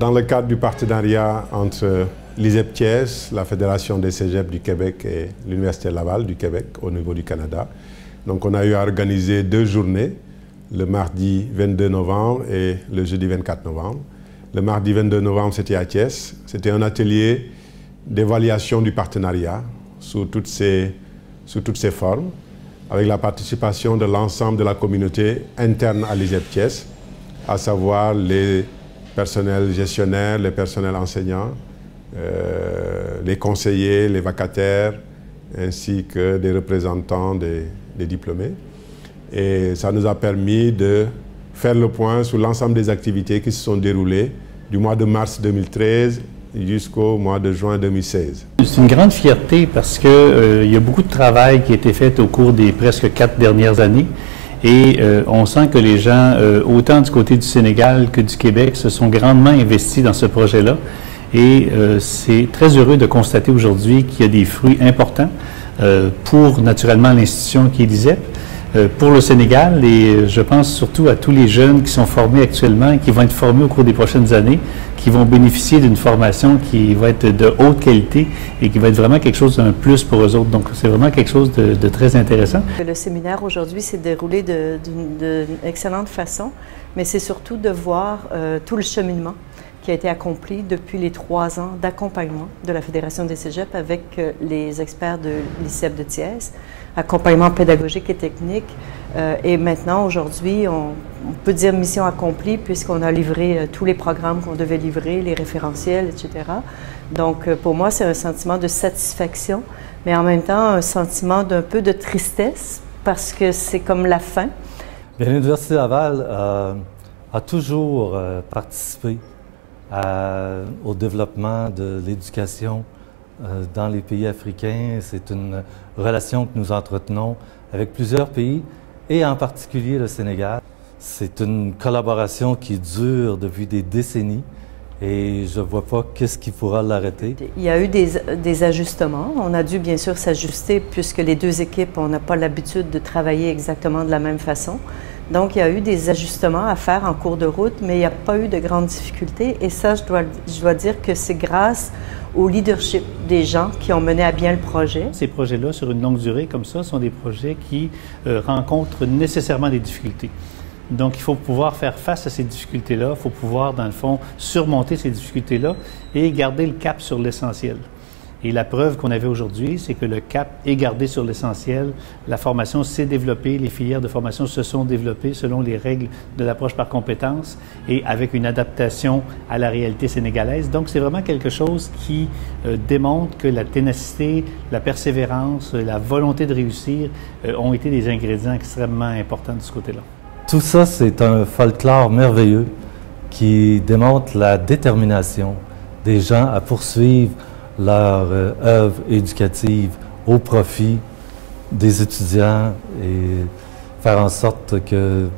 Dans le cadre du partenariat entre l'ISEP Thiès, la Fédération des Cégeps du Québec et l'Université Laval du Québec au niveau du Canada, donc on a eu à organiser 2 journées, le mardi 22 novembre et le jeudi 24 novembre. Le mardi 22 novembre, c'était à Thiès. C'était un atelier d'évaluation du partenariat sous toutes ses formes, avec la participation de l'ensemble de la communauté interne à l'ISEP Thiès, à savoir les personnels gestionnaires, les personnels enseignants, les conseillers, les vacataires, ainsi que des représentants des diplômés. Et ça nous a permis de faire le point sur l'ensemble des activités qui se sont déroulées du mois de mars 2013 jusqu'au mois de juin 2016. C'est une grande fierté parce qu'il y a beaucoup de travail qui a été fait au cours des presque 4 dernières années. Et on sent que les gens, autant du côté du Sénégal que du Québec, se sont grandement investis dans ce projet-là. Et c'est très heureux de constater aujourd'hui qu'il y a des fruits importants pour, naturellement, l'institution qui est l'ISEP, pour le Sénégal, et je pense surtout à tous les jeunes qui sont formés actuellement et qui vont être formés au cours des prochaines années, qui vont bénéficier d'une formation qui va être de haute qualité et qui va être vraiment quelque chose d'un plus pour eux autres. Donc, c'est vraiment quelque chose de très intéressant. Le séminaire aujourd'hui s'est déroulé d'une excellente façon, mais c'est surtout de voir tout le cheminement qui a été accompli depuis les 3 ans d'accompagnement de la Fédération des Cégeps avec les experts de l'ISEP de Thiès, accompagnement pédagogique et technique. Et maintenant, aujourd'hui, on peut dire mission accomplie puisqu'on a livré tous les programmes qu'on devait livrer, les référentiels, etc. Donc, pour moi, c'est un sentiment de satisfaction, mais en même temps, un sentiment d'un peu de tristesse parce que c'est comme la fin. L'Université Laval a toujours participé au développement de l'éducation dans les pays africains. C'est une relation que nous entretenons avec plusieurs pays et en particulier le Sénégal. C'est une collaboration qui dure depuis des décennies et je ne vois pas qu'est-ce qui pourra l'arrêter. Il y a eu des ajustements. On a dû bien sûr s'ajuster puisque les 2 équipes, on n'a pas l'habitude de travailler exactement de la même façon. Donc, il y a eu des ajustements à faire en cours de route, mais il n'y a pas eu de grandes difficultés. Et ça, je dois dire que c'est grâce au leadership des gens qui ont mené à bien le projet. Ces projets-là, sur une longue durée comme ça, sont des projets qui rencontrent nécessairement des difficultés. Donc, il faut pouvoir faire face à ces difficultés-là, il faut pouvoir, dans le fond, surmonter ces difficultés-là et garder le cap sur l'essentiel. Et la preuve qu'on avait aujourd'hui, c'est que le cap est gardé sur l'essentiel. La formation s'est développée, les filières de formation se sont développées selon les règles de l'approche par compétences et avec une adaptation à la réalité sénégalaise. Donc, c'est vraiment quelque chose qui démontre que la ténacité, la persévérance, la volonté de réussir ont été des ingrédients extrêmement importants de ce côté-là. Tout ça, c'est un folklore merveilleux qui démontre la détermination des gens à poursuivre leur œuvre éducative au profit des étudiants et faire en sorte que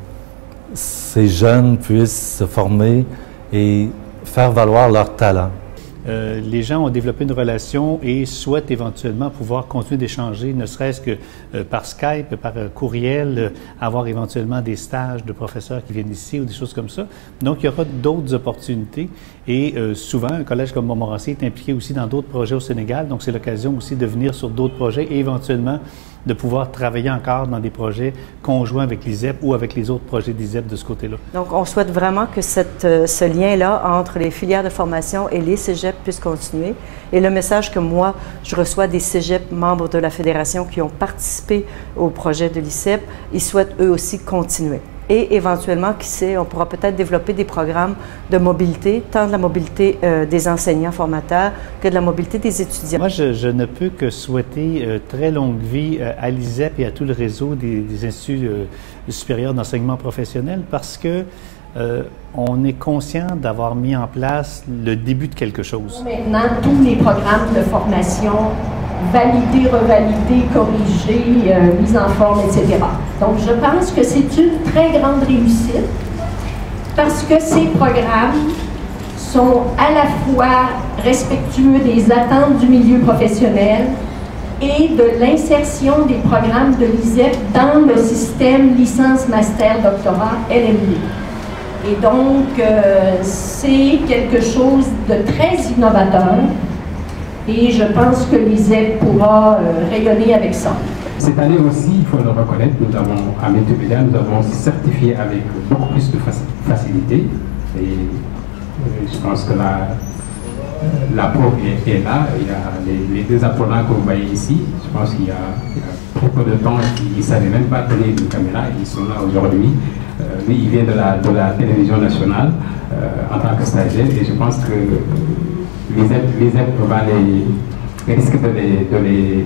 ces jeunes puissent se former et faire valoir leur talent. Les gens ont développé une relation et souhaitent éventuellement pouvoir continuer d'échanger, ne serait-ce que par Skype, par courriel, avoir éventuellement des stages de professeurs qui viennent ici ou des choses comme ça. Donc, il y aura d'autres opportunités et souvent, un collège comme Montmorency est impliqué aussi dans d'autres projets au Sénégal. Donc, c'est l'occasion aussi de venir sur d'autres projets et éventuellement de pouvoir travailler encore dans des projets conjoints avec l'ISEP ou avec les autres projets d'ISEP de ce côté-là. Donc, on souhaite vraiment que ce lien-là entre les filières de formation et les cégeps puisse continuer. Et le message que moi, je reçois des cégeps membres de la Fédération qui ont participé au projet de l'ISEP, ils souhaitent eux aussi continuer. Et éventuellement, qui sait, on pourra peut-être développer des programmes de mobilité, tant de la mobilité des enseignants formateurs que de la mobilité des étudiants. Moi, je ne peux que souhaiter très longue vie à l'ISEP et à tout le réseau des instituts supérieurs d'enseignement professionnel parce que on est conscient d'avoir mis en place le début de quelque chose. Maintenant, tous les programmes de formation validés, revalidés, corrigés, mis en forme, etc. Donc, je pense que c'est une très grande réussite parce que ces programmes sont à la fois respectueux des attentes du milieu professionnel et de l'insertion des programmes de l'ISEP dans le système licence, master, doctorat, LMD. Et donc, c'est quelque chose de très innovateur et je pense que l'ISEP pourra rayonner avec ça. Cette année aussi, il faut le reconnaître, nous avons, à Multimédia, nous avons certifié avec beaucoup plus de facilité. Et je pense que la preuve est là. Il y a les deux apprenants que vous voyez ici. Je pense qu'il y a très peu de temps, ils ne savaient même pas tenir une caméra. Ils sont là aujourd'hui. Lui, il vient de la télévision nationale en tant que stagiaire. Et je pense que l'ISEP va risque de les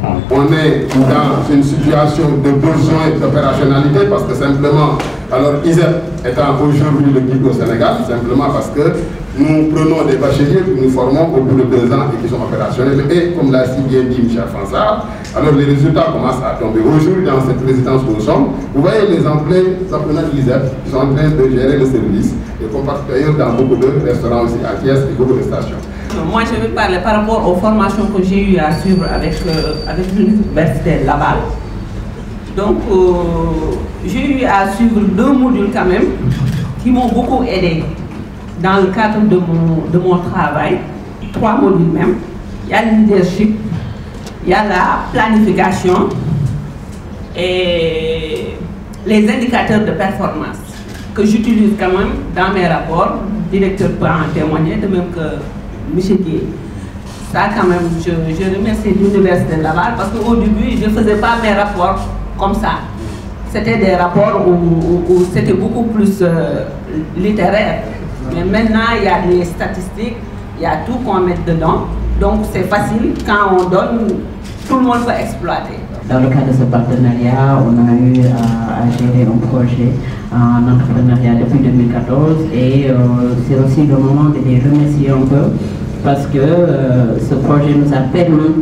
prendre. On est dans une situation de besoin d'opérationnalité parce que simplement, alors ISEP étant aujourd'hui le guide au Sénégal, simplement parce que nous prenons des bacheliers que nous formons au bout de 2 ans et qui sont opérationnels. Et comme l'a si bien dit Michel Fransard, alors les résultats commencent à tomber. Aujourd'hui, dans cette résidence où nous sommes, vous voyez les apprenants de l'ISEP qui sont en train de gérer le service, et comme d'ailleurs dans beaucoup de restaurants aussi à Thiès et beaucoup de stations. Moi, je vais parler par rapport aux formations que j'ai eu à suivre avec l'université Laval. Donc, j'ai eu à suivre 2 modules quand même qui m'ont beaucoup aidé dans le cadre de mon travail. 3 modules même. Il y a le leadership, il y a la planification et les indicateurs de performance que j'utilise quand même dans mes rapports. Le directeur peut en témoigner, de même que M. Gué. Ça, quand même, je remercie l'Université de Laval parce qu'au début, je ne faisais pas mes rapports comme ça. C'était des rapports où c'était beaucoup plus littéraire. Mais maintenant, il y a des statistiques, il y a tout qu'on met dedans. Donc, c'est facile. Quand on donne, tout le monde peut exploiter. Dans le cadre de ce partenariat, on a eu à gérer un projet en entrepreneuriat depuis 2014 et c'est aussi le moment de les remercier un peu parce que ce projet nous a permis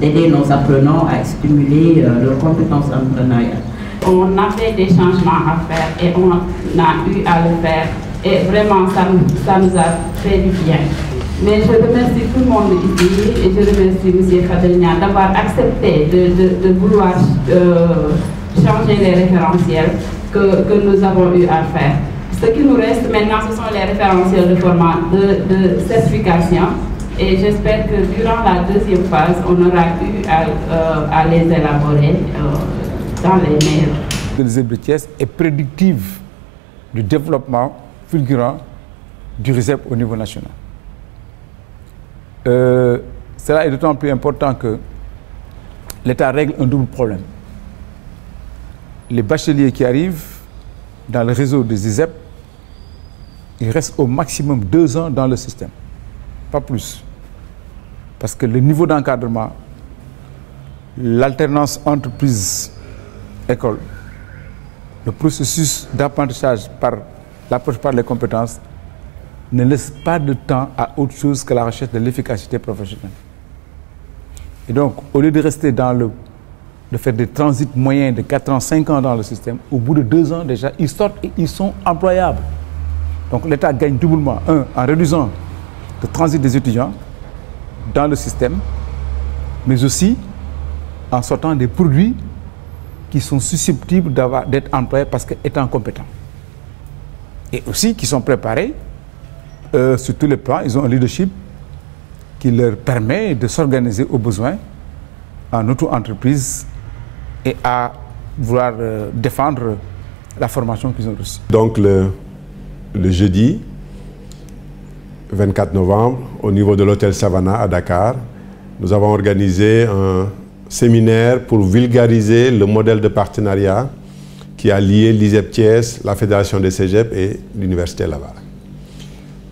d'aider nos apprenants à stimuler leurs compétences entrepreneuriales. On avait des changements à faire et on a eu à le faire et vraiment ça nous a fait du bien. Mais je remercie tout le monde ici et je remercie M. Fadel d'avoir accepté de vouloir changer les référentiels que nous avons eu à faire. Ce qui nous reste maintenant, ce sont les référentiels de format de certification et j'espère que durant la 2e phase, on aura eu à les élaborer dans les meilleurs. L'ISEP de Thiès est prédictive du développement fulgurant du RISEP au niveau national. Cela est d'autant plus important que l'État règle un double problème. Les bacheliers qui arrivent dans le réseau des ISEP, ils restent au maximum 2 ans dans le système, pas plus. Parce que le niveau d'encadrement, l'alternance entreprise-école, le processus d'apprentissage par l'approche par les compétences, ne laisse pas de temps à autre chose que la recherche de l'efficacité professionnelle. Et donc, au lieu de rester de faire des transits moyens de 4 ans, 5 ans dans le système, au bout de 2 ans déjà, ils sortent et ils sont employables. Donc l'État gagne doublement, en réduisant le transit des étudiants dans le système, mais aussi en sortant des produits qui sont susceptibles d'être employés parce qu'étant compétents. Et aussi qui sont préparés sur tous les plans, ils ont un leadership qui leur permet de s'organiser aux besoins en auto-entreprise et à vouloir défendre la formation qu'ils ont reçue. Donc le jeudi 24 novembre, au niveau de l'hôtel Savannah à Dakar, nous avons organisé un séminaire pour vulgariser le modèle de partenariat qui a lié l'ISEP Thiès, la Fédération des Cégeps et l'Université Laval.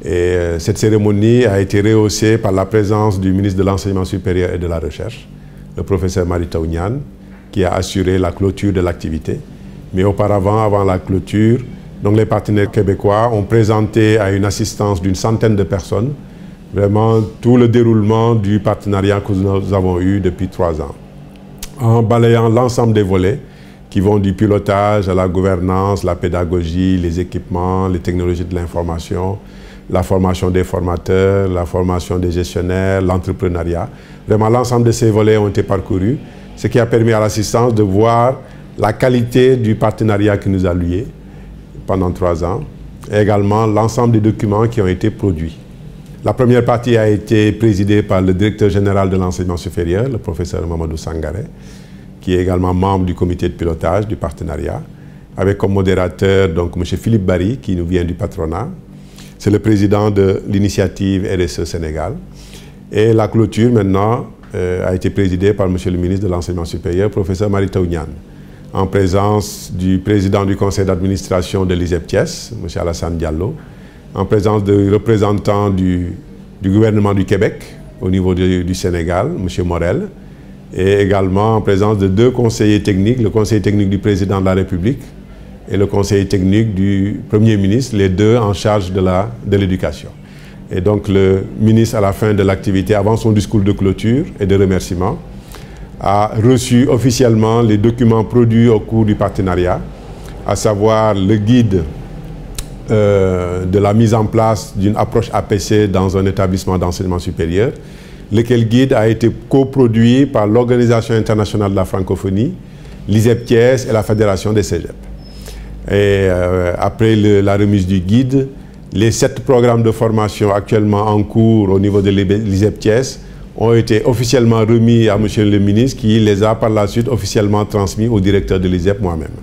Et cette cérémonie a été rehaussée par la présence du ministre de l'Enseignement supérieur et de la Recherche, le professeur Mary Teuw Niane, qui a assuré la clôture de l'activité. Mais auparavant, avant la clôture, donc les partenaires québécois ont présenté à une assistance d'une centaine de personnes vraiment tout le déroulement du partenariat que nous avons eu depuis 3 ans, en balayant l'ensemble des volets qui vont du pilotage à la gouvernance, la pédagogie, les équipements, les technologies de l'information, la formation des formateurs, la formation des gestionnaires, l'entrepreneuriat. Vraiment, l'ensemble de ces volets ont été parcourus, ce qui a permis à l'assistance de voir la qualité du partenariat qui nous a liés pendant 3 ans, et également l'ensemble des documents qui ont été produits. La première partie a été présidée par le directeur général de l'enseignement supérieur, le professeur Mamadou Sangaré, qui est également membre du comité de pilotage du partenariat, avec comme modérateur donc M. Philippe Barry, qui nous vient du patronat. C'est le président de l'initiative RSE Sénégal. Et la clôture, maintenant, a été présidée par M. le ministre de l'Enseignement supérieur, professeur Mary Teuw Niane, en présence du président du conseil d'administration de l'ISEP Thiès, M. Alassane Diallo, en présence de représentants du gouvernement du Québec au niveau du Sénégal, M. Morel, et également en présence de 2 conseillers techniques, le conseiller technique du président de la République et le conseiller technique du Premier ministre, les 2 en charge de l'éducation. Et donc le ministre, à la fin de l'activité, avant son discours de clôture et de remerciement, a reçu officiellement les documents produits au cours du partenariat, à savoir le guide de la mise en place d'une approche APC dans un établissement d'enseignement supérieur, lequel guide a été coproduit par l'Organisation internationale de la francophonie, l'ISEP Thiès et la Fédération des cégeps. Et après la remise du guide, les 7 programmes de formation actuellement en cours au niveau de l'ISEP Thiès ont été officiellement remis à M. le ministre, qui les a par la suite officiellement transmis au directeur de l'ISEP moi-même.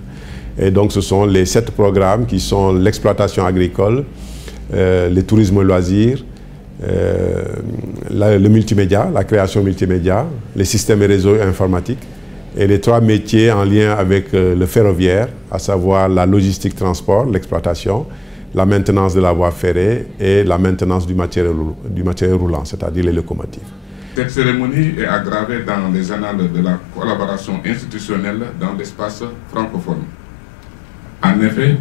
Et donc ce sont les 7 programmes qui sont l'exploitation agricole, le tourisme et loisirs, le multimédia, la création multimédia, les systèmes et réseaux informatiques, et les 3 métiers en lien avec le ferroviaire, à savoir la logistique transport, l'exploitation, la maintenance de la voie ferrée et la maintenance du matériel roulant, c'est-à-dire les locomotives. Cette cérémonie est aggravée dans les annales de la collaboration institutionnelle dans l'espace francophone. En effet,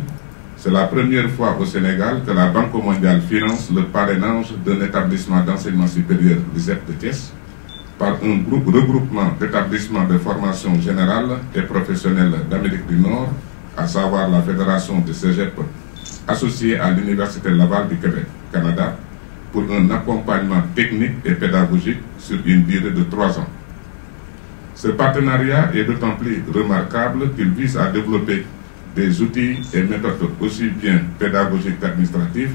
c'est la première fois au Sénégal que la Banque mondiale finance le parrainage d'un établissement d'enseignement supérieur, l'ISEP de Thiès, par un regroupement d'établissements de formation générale et professionnelle d'Amérique du Nord, à savoir la Fédération des cégeps associée à l'Université Laval du Québec, Canada, pour un accompagnement technique et pédagogique sur une durée de 3 ans. Ce partenariat est d'autant plus remarquable qu'il vise à développer des outils et méthodes aussi bien pédagogiques qu'administratives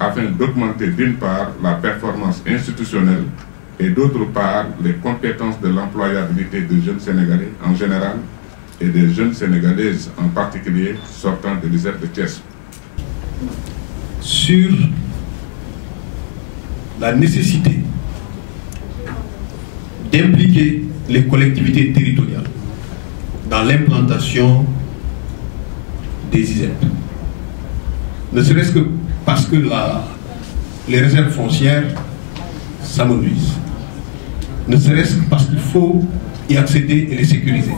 afin d'augmenter d'une part la performance institutionnelle et d'autre part les compétences de l'employabilité des jeunes Sénégalais en général et des jeunes Sénégalaises en particulier sortant de l'ISEP de Thiès. Sur la nécessité d'impliquer les collectivités territoriales dans l'implantation des ISEP. Ne serait-ce que parce que les réserves foncières s'amenuisent. Ne serait-ce que parce qu'il faut y accéder et les sécuriser.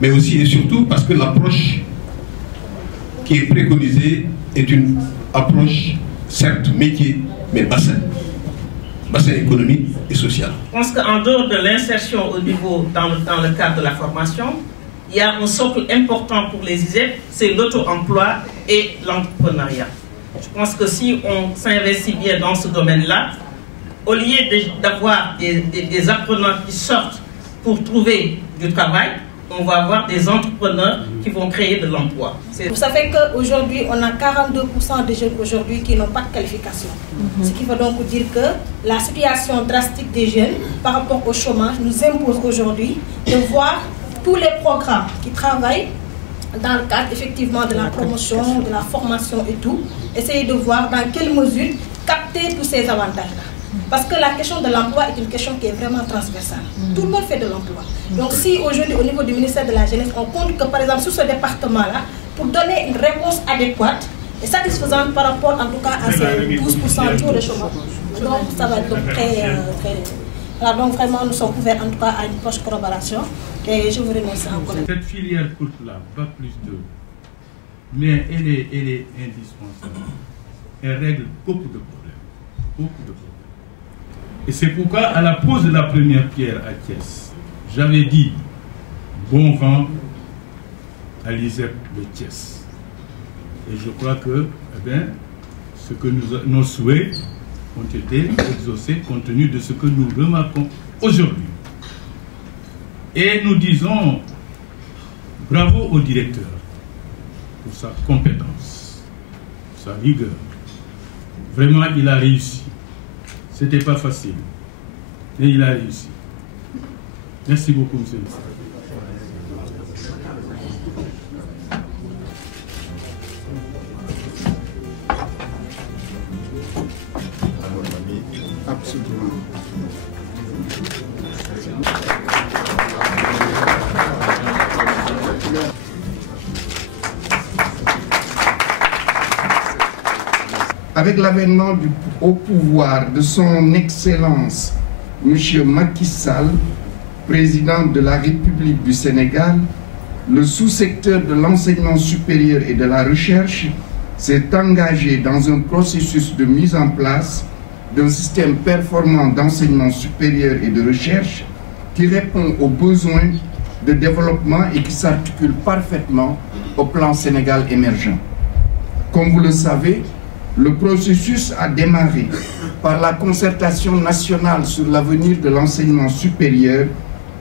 Mais aussi et surtout parce que l'approche qui est préconisée est une approche, certes métier, mais bassin économique et social. Je pense qu'en dehors de l'insertion au niveau dans le cadre de la formation, il y a un socle important pour les ISEP, c'est l'auto-emploi et l'entrepreneuriat. Je pense que si on s'investit bien dans ce domaine-là, au lieu d'avoir des apprenants qui sortent pour trouver du travail, on va avoir des entrepreneurs qui vont créer de l'emploi. Ça fait qu'aujourd'hui, on a 42% de jeunes aujourd'hui qui n'ont pas de qualification. Ce qui veut donc dire que la situation drastique des jeunes par rapport au chômage nous impose aujourd'hui de voir tous les programmes qui travaillent dans le cadre effectivement de la promotion, de la formation et tout, essayer de voir dans quelle mesure capter tous ces avantages-là. Parce que la question de l'emploi est une question qui est vraiment transversale. Tout le monde fait de l'emploi. Donc si aujourd'hui au niveau du ministère de la Jeunesse, on compte que par exemple sur ce département-là, pour donner une réponse adéquate et satisfaisante par rapport en tout cas à ces 12% taux de chômage. Donc ça va être donc très... Alors donc vraiment nous sommes ouverts en tout cas à une proche collaboration et je vous remercie encore. Cette filière courte-là, Bac plus 2, mais elle est indispensable. Elle règle beaucoup de problèmes. Beaucoup de problèmes. Et c'est pourquoi, à la pose de la première pierre à Thiès, j'avais dit bon vent à l'ISEP de Thiès. Et je crois que, ce que nos souhaits ont été exaucés compte tenu de ce que nous remarquons aujourd'hui. Et nous disons bravo au directeur pour sa compétence, sa rigueur. Vraiment, il a réussi. Ce n'était pas facile, mais il a réussi. Merci beaucoup, monsieur le ministre. Absolument. Avec l'avènement au pouvoir de son Excellence M. Macky Sall, président de la République du Sénégal, le sous-secteur de l'enseignement supérieur et de la recherche s'est engagé dans un processus de mise en place d'un système performant d'enseignement supérieur et de recherche qui répond aux besoins de développement et qui s'articule parfaitement au plan Sénégal émergent. Comme vous le savez, le processus a démarré par la concertation nationale sur l'avenir de l'enseignement supérieur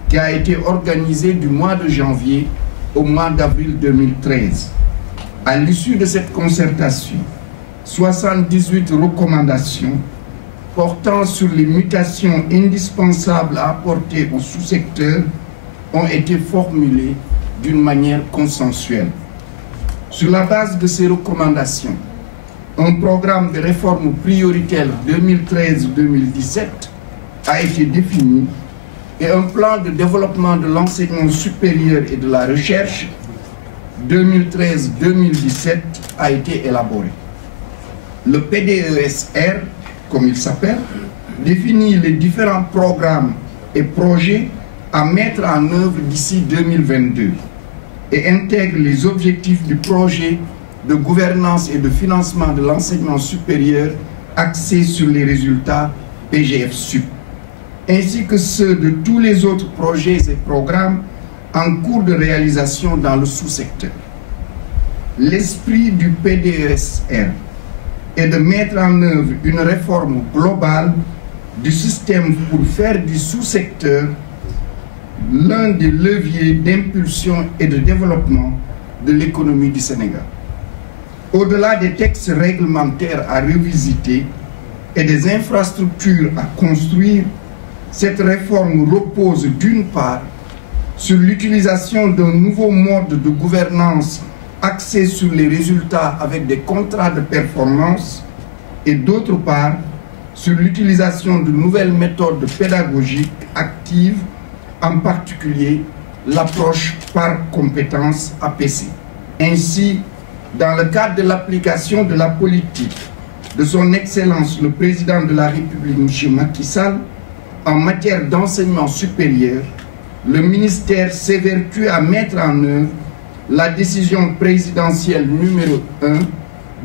qui a été organisée du mois de janvier au mois d'avril 2013. À l'issue de cette concertation, 78 recommandations portant sur les mutations indispensables à apporter au sous-secteur ont été formulées d'une manière consensuelle. Sur la base de ces recommandations, un programme de réforme prioritaire 2013-2017 a été défini et un plan de développement de l'enseignement supérieur et de la recherche 2013-2017 a été élaboré. Le PDESR, comme il s'appelle, définit les différents programmes et projets à mettre en œuvre d'ici 2022 et intègre les objectifs du projet de gouvernance et de financement de l'enseignement supérieur axés sur les résultats PGF-SUP, ainsi que ceux de tous les autres projets et programmes en cours de réalisation dans le sous-secteur. L'esprit du PDESR est de mettre en œuvre une réforme globale du système pour faire du sous-secteur l'un des leviers d'impulsion et de développement de l'économie du Sénégal. Au-delà des textes réglementaires à revisiter et des infrastructures à construire, cette réforme repose d'une part sur l'utilisation d'un nouveau mode de gouvernance axé sur les résultats avec des contrats de performance et d'autre part sur l'utilisation de nouvelles méthodes pédagogiques actives, en particulier l'approche par compétence APC. Ainsi, dans le cadre de l'application de la politique de son Excellence le Président de la République, M. Macky Sall, en matière d'enseignement supérieur, le ministère s'évertue à mettre en œuvre la décision présidentielle numéro 1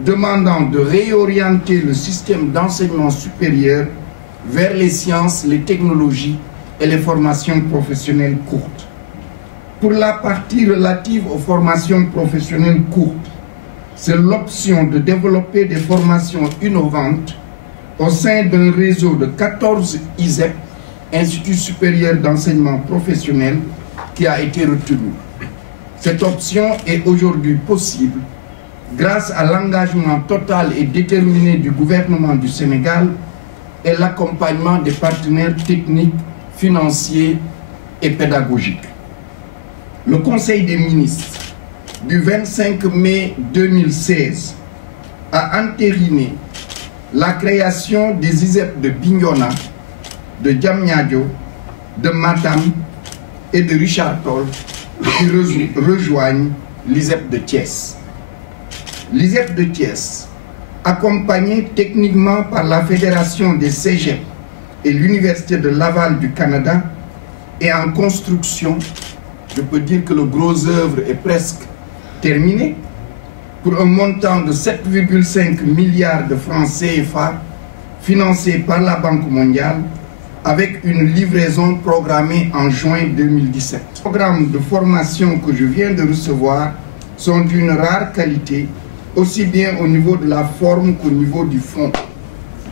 demandant de réorienter le système d'enseignement supérieur vers les sciences, les technologies et les formations professionnelles courtes. Pour la partie relative aux formations professionnelles courtes, c'est l'option de développer des formations innovantes au sein d'un réseau de 14 ISEP, Instituts supérieurs d'enseignement professionnel, qui a été retenue. Cette option est aujourd'hui possible grâce à l'engagement total et déterminé du gouvernement du Sénégal et l'accompagnement des partenaires techniques, financiers et pédagogiques. Le Conseil des ministres du 25 mai 2016 a entériné la création des ISEP de Bignona, de Diamniadio, de Matam et de Richard Toll qui rejoignent l'ISEP de Thiès. L'ISEP de Thiès, accompagné techniquement par la Fédération des Cégep et l'Université de Laval du Canada, est en construction. Je peux dire que le gros œuvre est presque terminé pour un montant de 7,5 milliards de francs CFA financé par la Banque mondiale avec une livraison programmée en juin 2017. Les programmes de formation que je viens de recevoir sont d'une rare qualité, aussi bien au niveau de la forme qu'au niveau du fond.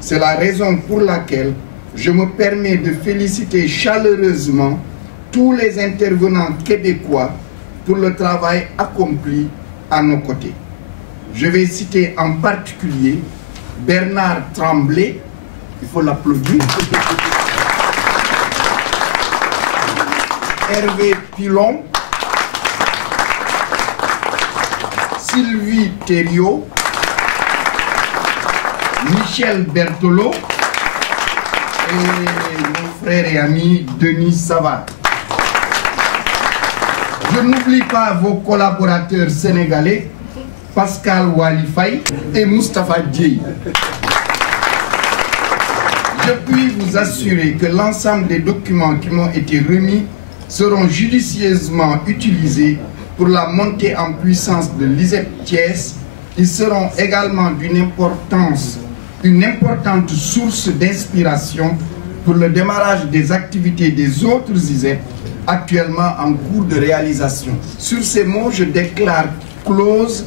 C'est la raison pour laquelle je me permets de féliciter chaleureusement tous les intervenants québécois pour le travail accompli à nos côtés. Je vais citer en particulier Bernard Tremblay, il faut l'applaudir, Hervé Pilon, Sylvie Thériault, Michel Berthelot et mon frère et ami Denis Savard. Je n'oublie pas vos collaborateurs sénégalais, Pascal Walifay et Moustapha Dieye. Je puis vous assurer que l'ensemble des documents qui m'ont été remis seront judicieusement utilisés pour la montée en puissance de l'ISEP Thiès. Ils seront également une importante source d'inspiration pour le démarrage des activités des autres ISEP actuellement en cours de réalisation. Sur ces mots, je déclare close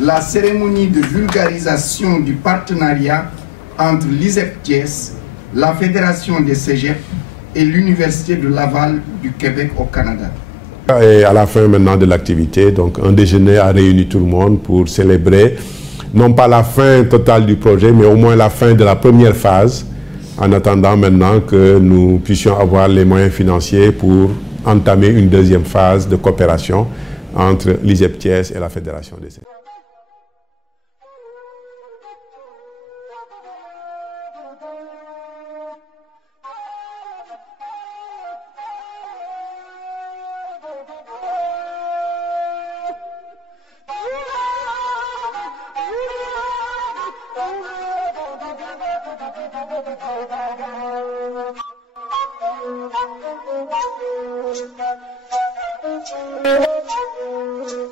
la cérémonie de vulgarisation du partenariat entre l'ISEP Thiès, la Fédération des Cégeps et l'Université de Laval du Québec au Canada. Et à la fin maintenant de l'activité, donc un déjeuner a réuni tout le monde pour célébrer, non pas la fin totale du projet, mais au moins la fin de la première phase, en attendant maintenant que nous puissions avoir les moyens financiers pour entamer une deuxième phase de coopération entre l'ISEP Thiès et la Fédération des Cégeps. Thank you.